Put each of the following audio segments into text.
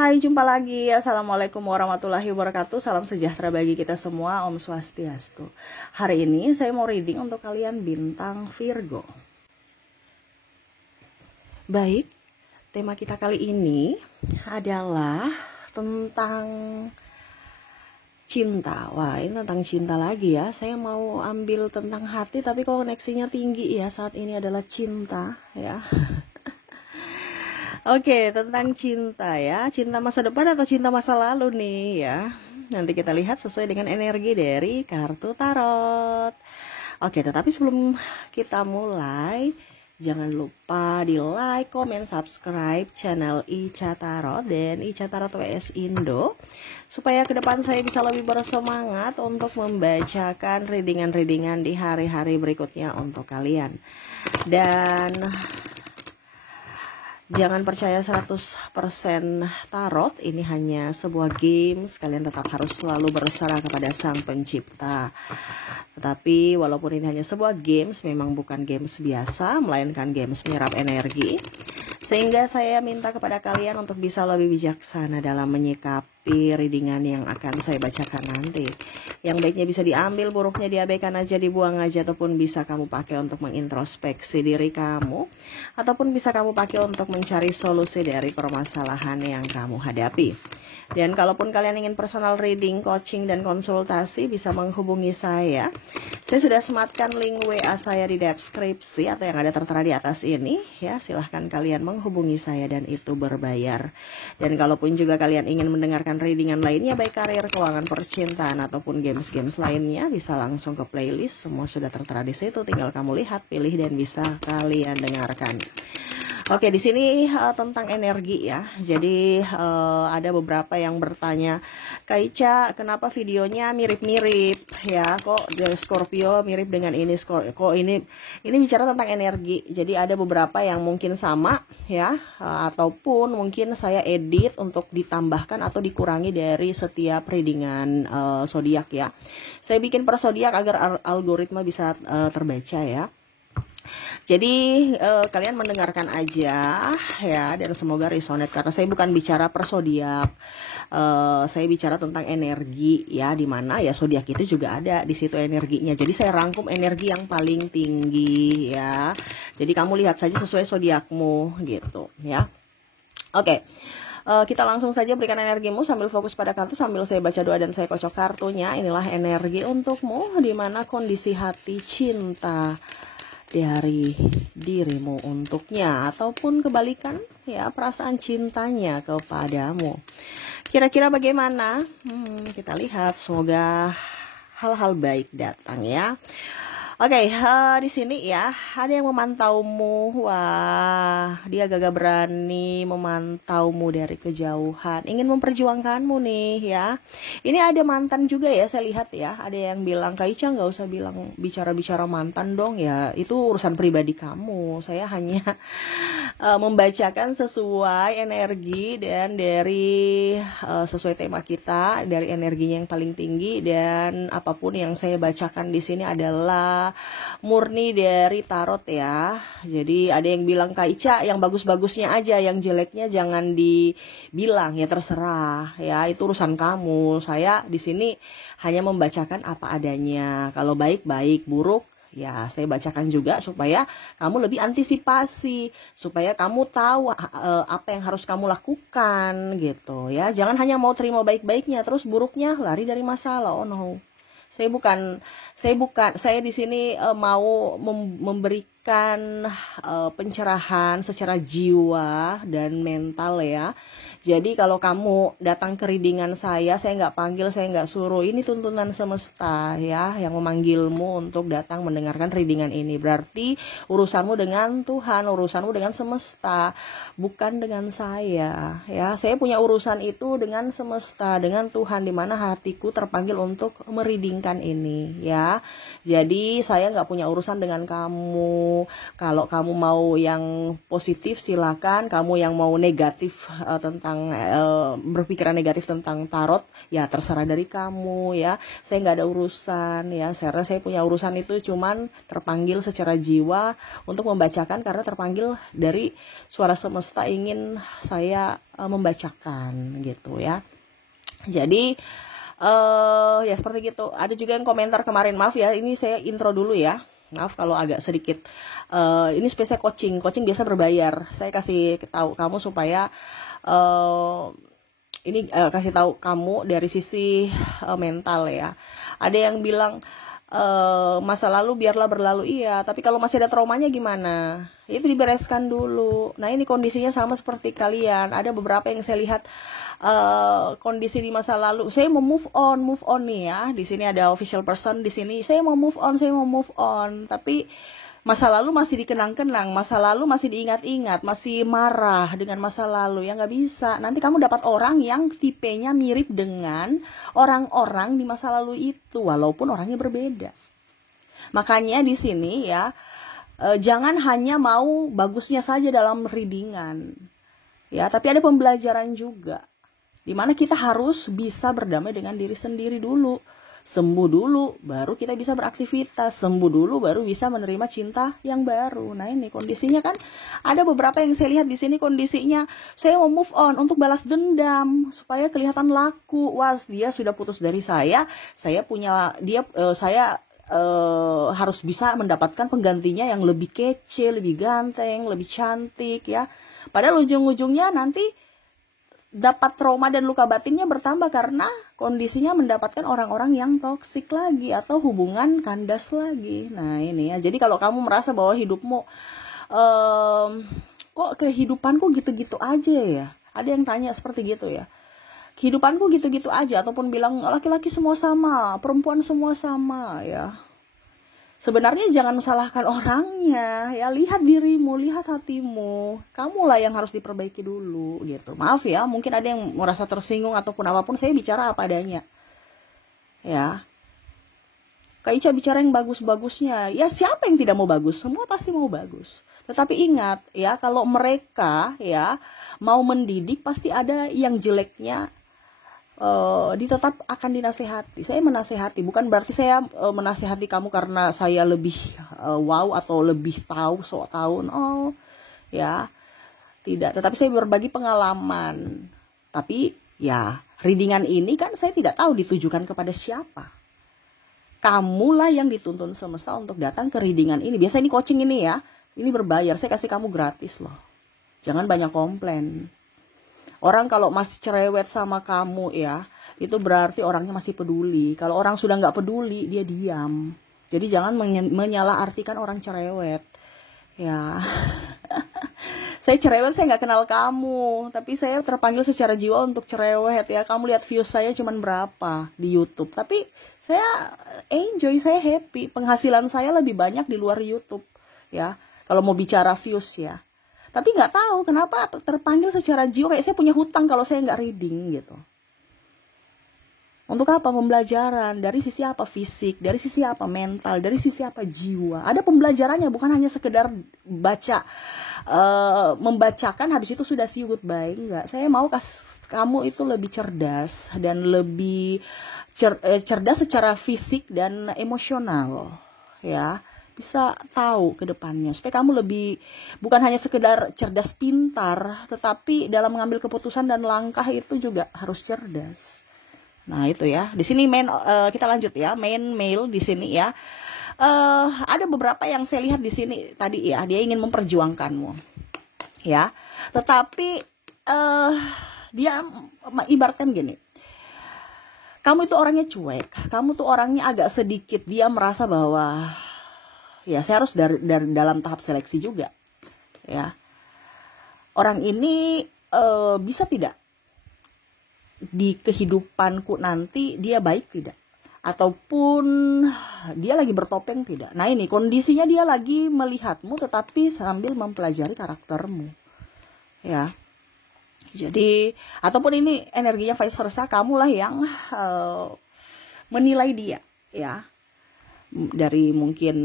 Hai, jumpa lagi. Assalamualaikum warahmatullahi wabarakatuh. Salam sejahtera bagi kita semua. Om Swastiastu. Hari ini saya mau reading untuk kalian bintang Virgo. Baik, tema kita kali ini adalah tentang cinta. Wah, ini tentang cinta lagi ya. Saya mau ambil tentang hati, tapi koneksinya tinggi ya. Saat ini adalah cinta ya. Oke, tentang cinta ya. Cinta masa depan atau cinta masa lalu nih ya. Nanti kita lihat sesuai dengan energi dari kartu tarot. Oke, tetapi sebelum kita mulai, jangan lupa di like, comment, subscribe channel Ica Tarot dan Ica Tarot WS Indo, supaya ke depan saya bisa lebih bersemangat untuk membacakan readingan-readingan di hari-hari berikutnya untuk kalian. Dan jangan percaya 100% tarot, ini hanya sebuah games. Kalian tetap harus selalu berserah kepada Sang Pencipta. Tetapi walaupun ini hanya sebuah games, memang bukan games biasa, melainkan games menyerap energi. Sehingga saya minta kepada kalian untuk bisa lebih bijaksana dalam menyikapi readingan yang akan saya bacakan nanti. Yang baiknya bisa diambil, buruknya diabaikan aja, dibuang aja, ataupun bisa kamu pakai untuk mengintrospeksi diri kamu, ataupun bisa kamu pakai untuk mencari solusi dari permasalahan yang kamu hadapi. Dan kalaupun kalian ingin personal reading, coaching, dan konsultasi, bisa menghubungi saya. Saya sudah sematkan link WA saya di deskripsi atau yang ada tertera di atas ini ya. Silahkan kalian menghubungi saya dan itu berbayar. Dan kalaupun juga kalian ingin mendengarkan readingan lainnya, baik karir, keuangan, percintaan, ataupun games-games lainnya, bisa langsung ke playlist. Semua sudah tertera di situ, tinggal kamu lihat, pilih, dan bisa kalian dengarkan. Oke, di sini tentang energi ya. Jadi ada beberapa yang bertanya, Kak Ica, kenapa videonya mirip-mirip ya? Kok Scorpio mirip dengan ini? Kok ini bicara tentang energi. Jadi ada beberapa yang mungkin sama ya, ataupun mungkin saya edit untuk ditambahkan atau dikurangi dari setiap readingan zodiak ya. Saya bikin per zodiak agar algoritma bisa terbaca ya. Jadi kalian mendengarkan aja ya, dan semoga resonate, karena saya bukan bicara per zodiak, saya bicara tentang energi ya, dimana ya zodiak itu juga ada di situ energinya. Jadi saya rangkum energi yang paling tinggi ya. Jadi kamu lihat saja sesuai zodiakmu gitu ya. Oke. Kita langsung saja berikan energimu sambil fokus pada kartu, sambil saya baca doa dan saya kocok kartunya. Inilah energi untukmu, dimana kondisi hati cinta dari dirimu untuknya, ataupun kebalikan ya, perasaan cintanya kepadamu. Kira-kira bagaimana? Kita lihat, semoga hal-hal baik datang ya. Oke, di sini ya ada yang memantaumu. Wah, dia gagah berani memantaumu dari kejauhan, ingin memperjuangkanmu nih ya. Ini ada mantan juga ya, saya lihat ya. Ada yang bilang, Kak Ica nggak usah bilang bicara-bicara mantan dong ya, itu urusan pribadi kamu. Saya hanya membacakan sesuai energi dan dari sesuai tema kita, dari energinya yang paling tinggi. Dan apapun yang saya bacakan di sini adalah murni dari tarot ya. Jadi ada yang bilang, Kak Ica yang bagus-bagusnya aja, yang jeleknya jangan dibilang, ya terserah ya, itu urusan kamu. Saya di sini hanya membacakan apa adanya. Kalau baik-baik, buruk ya saya bacakan juga supaya kamu lebih antisipasi, supaya kamu tahu apa yang harus kamu lakukan gitu ya. Jangan hanya mau terima baik-baiknya terus buruknya lari dari masalah. Oh no. Saya di sini mau memberikan pencerahan secara jiwa dan mental ya. Jadi kalau kamu datang ke readingan saya nggak panggil, saya nggak suruh. Ini tuntunan semesta ya, yang memanggilmu untuk datang mendengarkan readingan ini. Berarti urusanmu dengan Tuhan, urusanmu dengan semesta, bukan dengan saya ya. Saya punya urusan itu dengan semesta, dengan Tuhan, dimana hatiku terpanggil untuk mereadingkan ini ya. Jadi saya nggak punya urusan dengan kamu Kalau kamu mau yang positif silakan, kamu yang mau negatif tentang berpikiran negatif tentang tarot ya terserah dari kamu ya. Saya nggak ada urusan ya. Saya punya urusan itu cuman terpanggil secara jiwa untuk membacakan karena terpanggil dari suara semesta ingin saya membacakan gitu ya. Jadi ya seperti gitu. Ada juga yang komentar kemarin, maaf ya, ini saya intro dulu ya. Maaf kalau agak sedikit. Ini spesial coaching biasa berbayar. Saya kasih tahu kamu supaya ini kasih tahu kamu dari sisi mental ya. Ada yang bilang masa lalu biarlah berlalu, iya, tapi kalau masih ada traumanya gimana? Itu dibereskan dulu. Nah ini kondisinya sama seperti kalian. Ada beberapa yang saya lihat kondisi di masa lalu. Saya mau move on nih ya. Di sini ada official person di sini. Saya mau move on. Tapi masa lalu masih dikenang-kenang, masa lalu masih diingat-ingat, masih marah dengan masa lalu. Ya nggak bisa. Nanti kamu dapat orang yang tipenya mirip dengan orang-orang di masa lalu itu, walaupun orangnya berbeda. Makanya di sini ya, jangan hanya mau bagusnya saja dalam readingan. Ya, tapi ada pembelajaran juga. Dimana kita harus bisa berdamai dengan diri sendiri dulu. Sembuh dulu, baru kita bisa beraktivitas. Sembuh dulu, baru bisa menerima cinta yang baru. Nah ini kondisinya kan, ada beberapa yang saya lihat di sini kondisinya, saya mau move on untuk balas dendam, supaya kelihatan laku. Wah, dia sudah putus dari saya punya, saya harus bisa mendapatkan penggantinya yang lebih kece, lebih ganteng, lebih cantik ya. Padahal ujung-ujungnya nanti dapat trauma dan luka batinnya bertambah karena kondisinya mendapatkan orang-orang yang toksik lagi atau hubungan kandas lagi. Nah ini ya, jadi kalau kamu merasa bahwa hidupmu kok kehidupanku gitu-gitu aja ya, ada yang tanya seperti gitu ya, kehidupanku gitu-gitu aja, ataupun bilang laki-laki semua sama, perempuan semua sama ya. Sebenarnya jangan salahkan orangnya, ya lihat dirimu, lihat hatimu, kamulah yang harus diperbaiki dulu gitu. Maaf ya, mungkin ada yang merasa tersinggung ataupun apapun, saya bicara apa adanya. Ya, Kak Ica bicara yang bagus-bagusnya. Ya siapa yang tidak mau bagus? Semua pasti mau bagus. Tetapi ingat ya, kalau mereka ya mau mendidik pasti ada yang jeleknya. Tetap akan dinasehati. Saya menasehati, bukan berarti saya menasehati kamu karena saya lebih wow atau lebih tahu, sok tahu. Oh, ya. Tidak, tetapi saya berbagi pengalaman. Tapi ya, readingan ini kan saya tidak tahu ditujukan kepada siapa. Kamulah yang dituntun semesta untuk datang ke readingan ini. Biasa ini coaching ini ya, ini berbayar, saya kasih kamu gratis loh. Jangan banyak komplain. Orang kalau masih cerewet sama kamu ya, itu berarti orangnya masih peduli. Kalau orang sudah nggak peduli, dia diam. Jadi jangan menyalahartikan orang cerewet. Ya, saya cerewet, saya nggak kenal kamu, tapi saya terpanggil secara jiwa untuk cerewet ya. Kamu lihat views saya cuman berapa di YouTube, tapi saya enjoy, saya happy. Penghasilan saya lebih banyak di luar YouTube ya. Kalau mau bicara views ya. Tapi nggak tahu kenapa terpanggil secara jiwa, kayak saya punya hutang kalau saya nggak reading gitu. Untuk apa? Pembelajaran. Dari sisi apa? Fisik. Dari sisi apa? Mental. Dari sisi apa? Jiwa. Ada pembelajarannya, bukan hanya sekedar baca, membacakan habis itu sudah see you goodbye. Enggak. Saya mau kamu itu lebih cerdas dan lebih cerdas secara fisik dan emosional. Ya. Bisa tahu ke depannya supaya kamu lebih, bukan hanya sekedar cerdas pintar, tetapi dalam mengambil keputusan dan langkah itu juga harus cerdas. Nah itu ya, di sini kita lanjut ya, main male di sini ya. Ada beberapa yang saya lihat di sini tadi ya, dia ingin memperjuangkanmu ya, tetapi dia ibaratkan gini, kamu itu orangnya cuek, kamu tuh orangnya agak sedikit, dia merasa bahwa ya saya harus dari dalam tahap seleksi juga ya, orang ini bisa tidak di kehidupanku nanti, dia baik tidak, ataupun dia lagi bertopeng tidak. Nah ini kondisinya, dia lagi melihatmu tetapi sambil mempelajari karaktermu ya. Jadi ataupun ini energinya vice versa, kamulah yang menilai dia ya. dari mungkin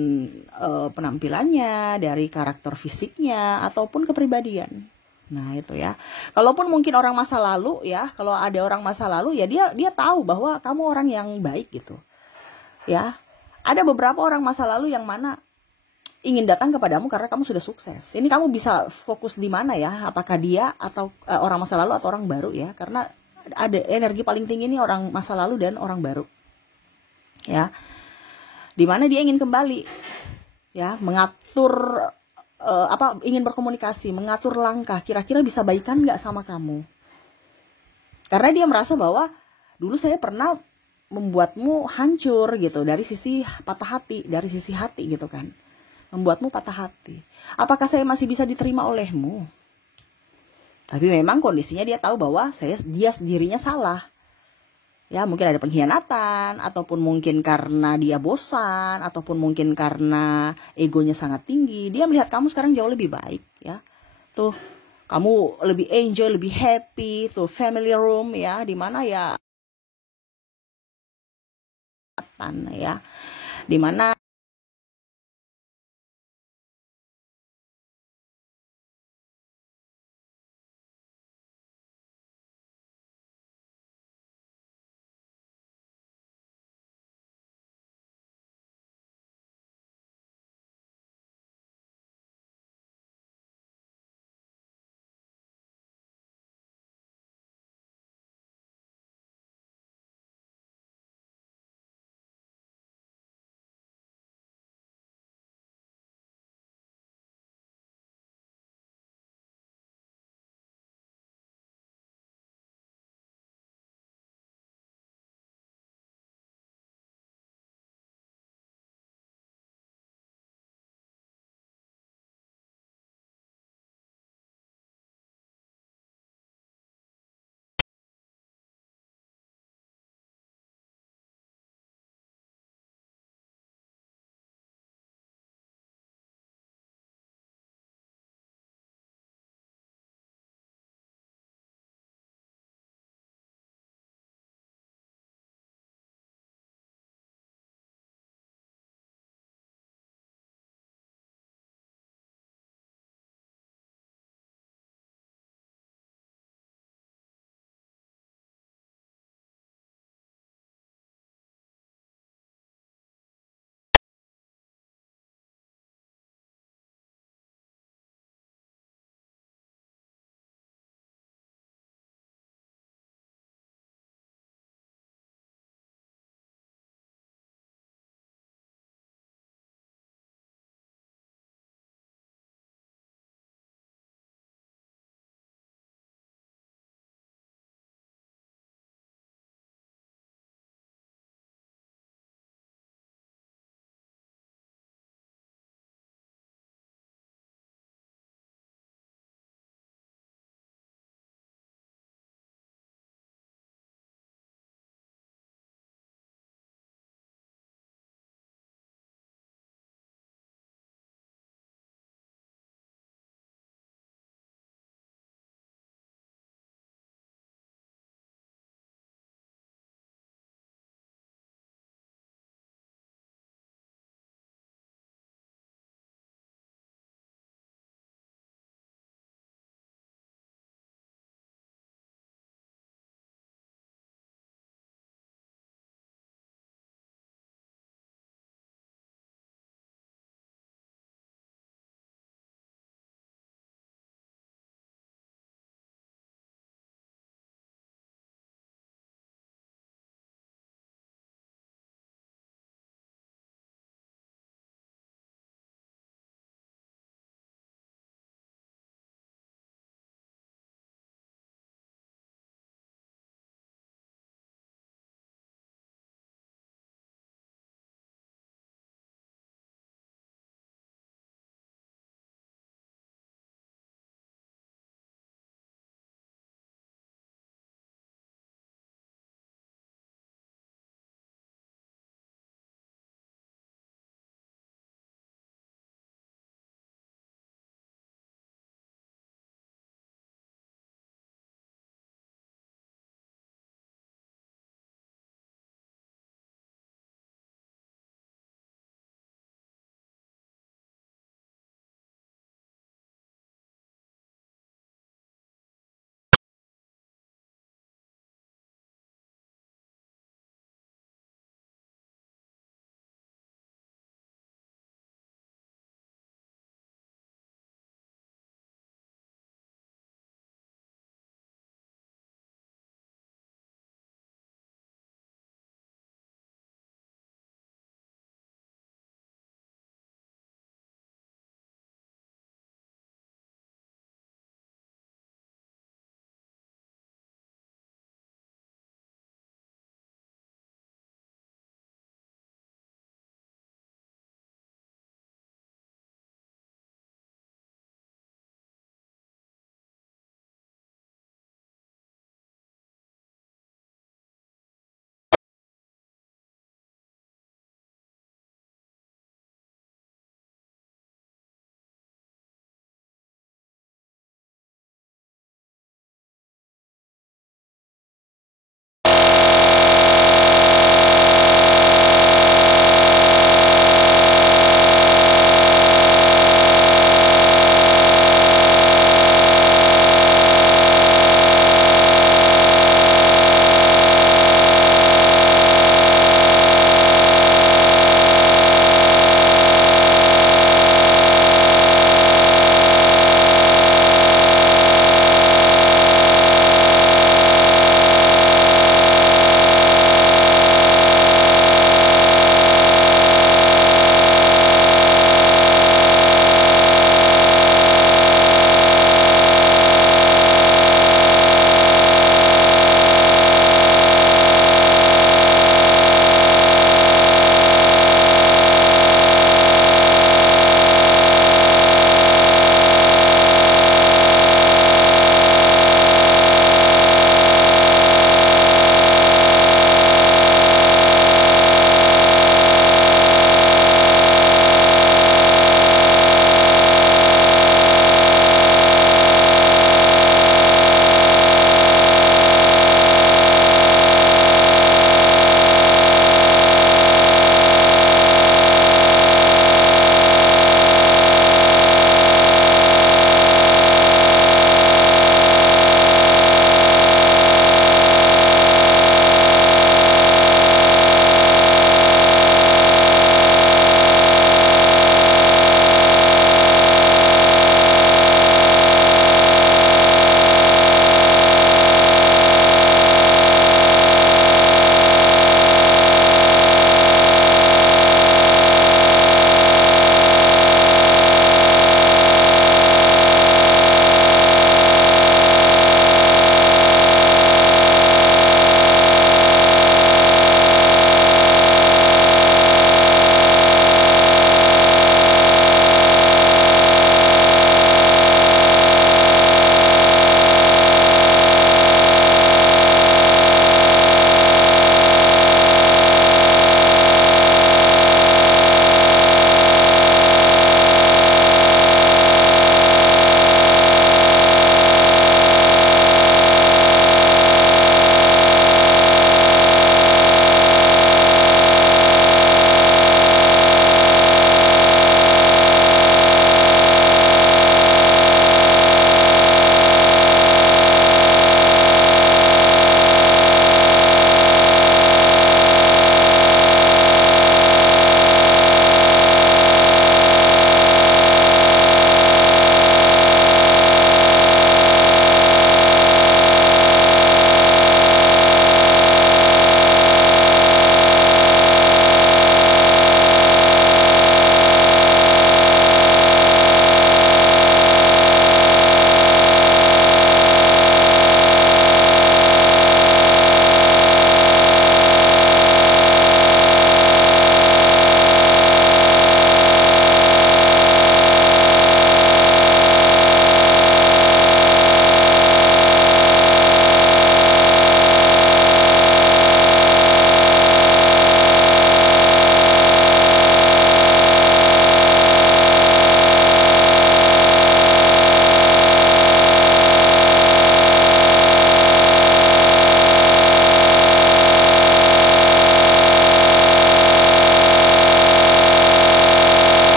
penampilannya, dari karakter fisiknya, ataupun kepribadian. Nah itu ya. Kalaupun mungkin orang masa lalu ya, kalau ada orang masa lalu ya dia tahu bahwa kamu orang yang baik gitu. Ya, ada beberapa orang masa lalu yang mana ingin datang kepadamu karena kamu sudah sukses. Ini kamu bisa fokus di mana ya? Apakah dia atau orang masa lalu atau orang baru ya? Karena ada energi paling tinggi ini orang masa lalu dan orang baru. Ya. Di mana dia ingin kembali. Ya, mengatur ingin berkomunikasi, mengatur langkah, kira-kira bisa baikan nggak sama kamu? Karena dia merasa bahwa dulu saya pernah membuatmu hancur gitu, dari sisi patah hati, dari sisi hati gitu kan, membuatmu patah hati. Apakah saya masih bisa diterima olehmu? Tapi memang kondisinya dia tahu bahwa dia dirinya salah. Ya mungkin ada pengkhianatan, ataupun mungkin karena dia bosan, ataupun mungkin karena egonya sangat tinggi. Dia melihat kamu sekarang jauh lebih baik ya. Tuh, kamu lebih enjoy, lebih happy, tuh family room ya, dimana ya, dimana